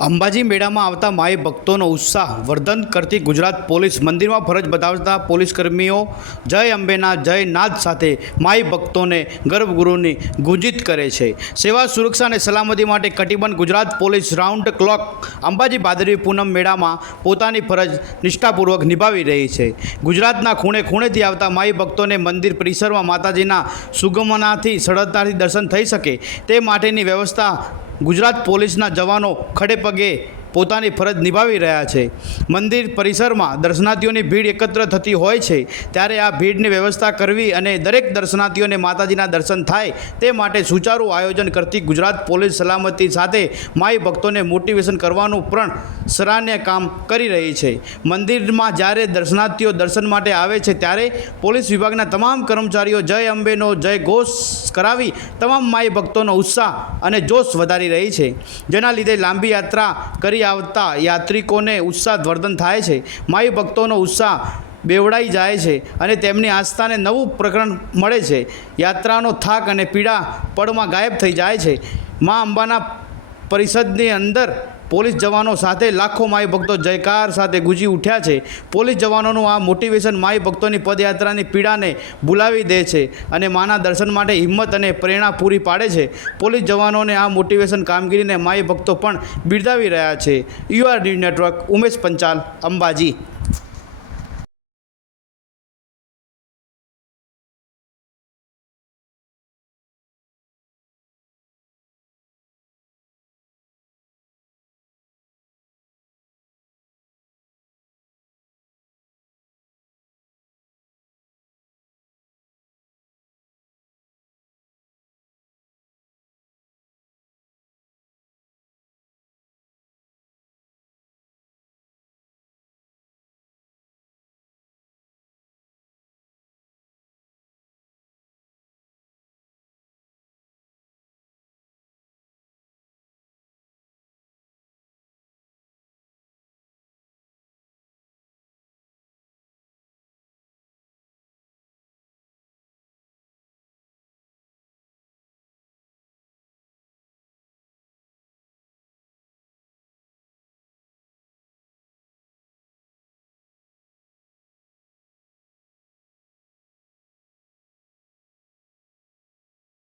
અંબાજી મેળામાં આવતા માઈ ભક્તોનો ઉત્સાહ વર્ધન કરતી ગુજરાત પોલીસ મંદિરમાં ફરજ બજાવતા પોલીસ કર્મીઓ જય અંબેના જય નાદ સાથે માઈ ભક્તોને ગર્ભગુરુની ગુંજિત કરે છે. સેવા સુરક્ષા અને સલામતી માટે કટિબંધ Gujarat police round clock Ambaji Bhadarvi Poonam મેળામાં પોતાની ફરજ નિષ્ઠાપૂર્વક નિભાવી રહી છે. ગુજરાતના ખૂણે ખૂણેથી આવતા માઈ ભક્તોને મંદિર પરિસરમાં માતાજીના સુગમનાથી, સરળતાથી દર્શન થઈ શકે તે માટેની વ્યવસ્થા ગુજરાત પોલીસના જવાનો ખડે પગે પોતાની ફરજ નિભાવી રહ્યા છે. મંદિર પરિસરમાં દર્શનાર્થીઓની ભીડ એકત્ર થતી હોય છે. ત્યારે આ ભીડની વ્યવસ્થા કરવી અને દરેક દર્શનાર્થીઓને માતાજીના દર્શન થાય તે માટે સુચારું આયોજન કરતી ગુજરાત પોલીસ સલામતી સાથે માઈ ભક્તોને મોટિવેશન કરવાનું પણ સરાહનીય કામ કરી રહી છે. મંદિરમાં જ્યારે દર્શનાર્થીઓ દર્શન માટે આવે છે ત્યારે પોલીસ વિભાગના તમામ કર્મચારીઓ જય અંબેનો જય ઘોષ કરાવી તમામ માઈ ભક્તોનો ઉત્સાહ અને જોશ વધારી રહી છે. જેના લીધે લાંબી યાત્રા કરી આવતા યાત્રિકોને ઉત્સાહ વર્ધન થાય છે. માઈ ભક્તોનો ઉત્સાહ બેવડાઈ જાય છે અને તેમની આસ્થાને નવું પ્રકરણ મળે છે. યાત્રાનો થાક અને પીડા પળમાં ગાયબ થઈ જાય છે. મા અંબાના પરિષદની અંદર પોલીસ જવાનો સાથે લાખો માઈ ભક્તો જયકાર સાથે ગુજી ઉઠ્યા છે. પોલીસ જવાનોનું આ મોટિવેશન માઈ ભક્તોની પદયાત્રાની પીડાને ભૂલાવી દે છે અને માના દર્શન માટે હિંમત અને પ્રેરણા પૂરી પાડે છે. પોલીસ જવાનોને આ મોટિવેશન કામગીરીને માઈ ભક્તો પણ બિરદાવી રહ્યા છે. UR news network, Umesh Panchal, Ambaji.